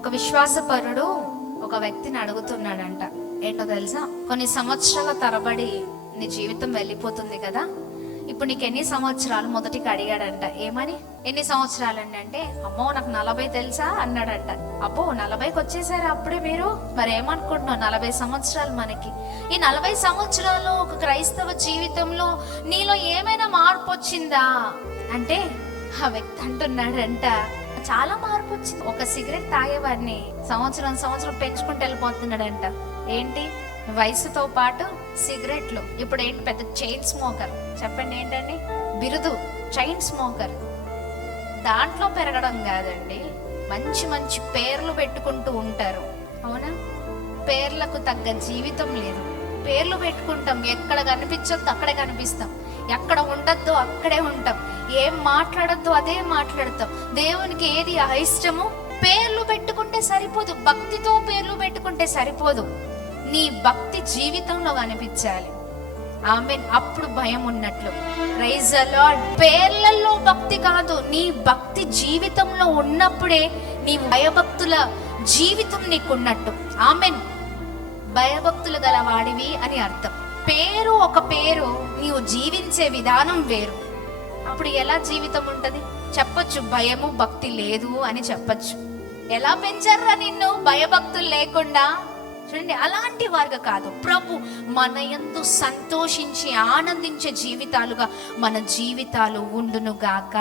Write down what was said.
ఒక విశ్వాసపరుడు ఒక వ్యక్తిని అడుగుతున్నాడంట. ఏంటో తెలుసా? కొన్ని సంవత్సరాల తరబడి నీ జీవితం వెళ్ళిపోతుంది కదా, ఇప్పుడు నీకు ఎన్ని సంవత్సరాలు? మొదటికి అడిగాడంట. ఏమని? ఎన్ని సంవత్సరాలు అంటే, అమ్మో నాకు 40 తెలుసా అన్నాడంట. అబ్బో 40కి వచ్చేసారా అప్పుడే మీరు? మరి ఏమనుకుంటున్నావు? 40 సంవత్సరాలు మనకి. ఈ 40 సంవత్సరాలు ఒక క్రైస్తవ జీవితంలో నీలో ఏమైనా మార్పు వచ్చిందా అంటే, ఆ వ్యక్తి అంటున్నాడంట, చాలా మార్పు వచ్చింది. ఒక సిగరెట్ తాగేవాడిని సంవత్సరం పెంచుకుంటూ వెళ్ళిపోతున్నాడంట. ఏంటి? వయసుతో పాటు సిగరెట్లు. ఇప్పుడు ఏంటి? పెద్ద చైన్ స్మోకర్. చెప్పండి ఏంటండి బిరుదు? Chain smoker. దాంట్లో పెరగడం కాదండి, మంచి మంచి పేర్లు పెట్టుకుంటూ ఉంటారు. అవునా? పేర్లకు తగ్గ జీవితం లేదు. పేర్లు పెట్టుకుంటాం, ఎక్కడ కనిపించొద్దు అక్కడే కనిపిస్తాం, ఎక్కడ ఉండొద్దు అక్కడే ఉంటాం, ఏం మాట్లాడొద్దు అదే మాట్లాడతాం. దేవునికి ఏది అయిష్టమో పేర్లు పెట్టుకుంటే సరిపోదు, భక్తితో పేర్లు పెట్టుకుంటే సరిపోదు. నీ భక్తి జీవితంలో కనిపించాలి. ఆమేన్. అప్పుడు భయం ఉన్నట్లు. Praise the lord. పేర్లలో భక్తి కాదు, నీ భక్తి జీవితంలో ఉన్నప్పుడే నీ భయభక్తుల జీవితం నీకున్నట్టు. ఆమేన్. భయభక్తులు గల వాడివి అని అర్థం. పేరు ఒక పేరు, నీవు జీవించే విధానం వేరు. అప్పుడు ఎలా జీవితం ఉంటది? చెప్పొచ్చు భయము భక్తి లేదు అని చెప్పొచ్చు. ఎలా పెంచారా నిన్ను భయభక్తులు లేకుండా? చూడండి, అలాంటి వారుగా కాదు. ప్రభు మన యందు సంతోషించి ఆనందించే జీవితాలుగా మన జీవితాలు ఉండును గాక.